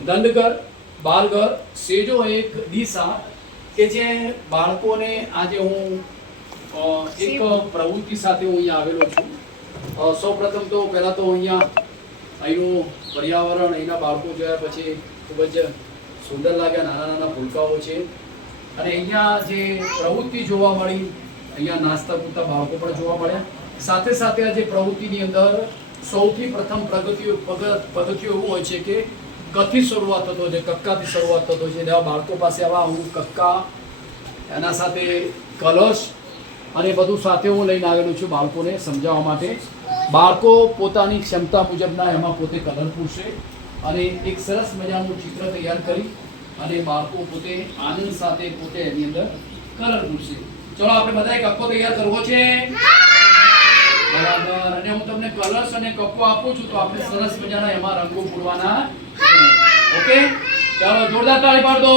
દંડઘર, બાલઘર, સેજો એક દિશા કે જે બાળકોને આજે હું એક પ્રવૃત્તિ સાથે હું અહીંયા આવેલો છું. સૌપ્રથમ તો પહેલાં તો અહીંનું પર્યાવરણ, અહીંના બાળકો જોયા પછી ખૂબ જ સુંદર લાગ્યા. નાના નાના ભૂલકાઓ છે અને અહીંયા જે પ્રવૃત્તિ જોવા મળી, અહીંયા નાસ્તા કૂદતા બાળકો પણ જોવા મળ્યા. સાથે સાથે આ જે પ્રવૃત્તિની અંદર સૌથી પ્રથમ પદ્ધતિઓ એવું હોય છે કે કથી શરૂઆત થતો છે, કક્કાથી શરૂઆત થતો છે. એવા બાળકો પાસે આવા હું કક્કા, એના સાથે કલશ અને બધું સાથે હું લઈને આવેલું છું બાળકોને સમજાવવા માટે. બાળકો પોતાની ક્ષમતા મુજબના એમાં પોતે કલર પૂરશે અને એક સરસ મજાનું ચિત્ર તૈયાર કરી અને બાળકો પોતે આનંદ સાથે પોતે એની અંદર કલર પૂરશે. ચલો આપણે બધાએ કક્કો તૈયાર કરવો છે. બરાબર. અને હું તમને કલર્સ અને કપ્પો આપું છું તો આપણે સરસ મજાના એમાં રંગો પૂરવાના છે. ઓકે, ચાલો જોરદાર તાળી પાડ દો.